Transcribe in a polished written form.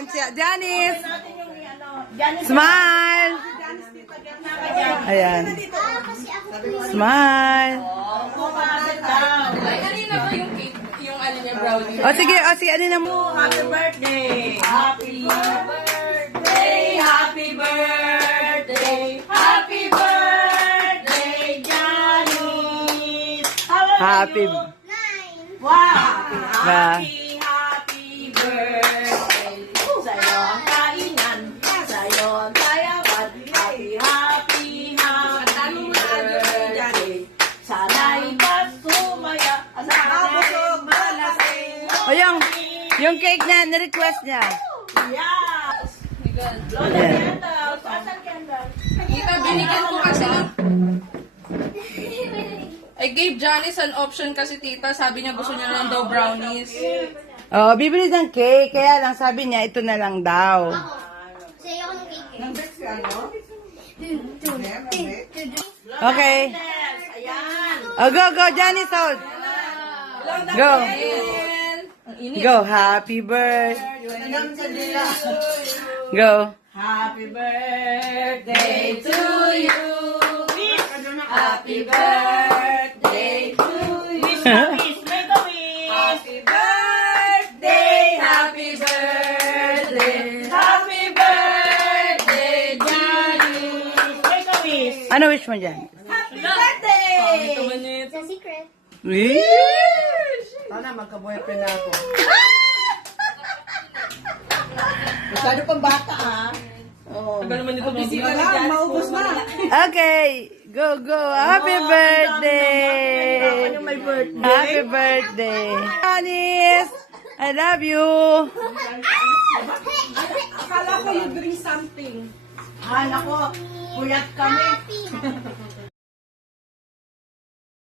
Ayan siya. Janice! Natin yung ano, Janice. Smile! Ayan. Smile! Ay, kanina ba yung cake? Yung ano niya, brownie? O sige, ano na mo? Happy birthday! Happy birthday! Happy birthday! Happy birthday, Janice! How old are Happy. you? Wow! Ba? Happy birthday! Sa'yo ang kainan, sa'yo ang kayawan. Happy birthday! Sana'y masumaya, sana'y malasing. O yung cake na, na-request niya. Yes! Blow the Ayan. candles. Asan candles? Tita, binigyan ko kasi lang. I gave Janice an option kasi tita, sabi niya gusto niya lang daw brownies. Oh, bibili ng cake. Kaya lang sabi niya, ito na lang daw. Sa'yo ako ng cake. Okay. Yes! Ayan! Oh, go, Janice out. Go. Go, happy birthday. Go. Happy birthday to you. Happy birthday to you. Wish, make a wish. Happy birthday, happy birthday, happy birthday, Janice. Make a wish. Ano wish mo dyan? Happy birthday. It's a secret. Sana magka-boyfriend na ako. Masyado pang bata, ha? Oo. Tagal naman ito Bisita mag- na, maubos na. Okay. Go. Happy birthday. Ano may birthday? Happy birthday. Janice, I love you. Akala ko you bring something. Ah, nako, puyat kami.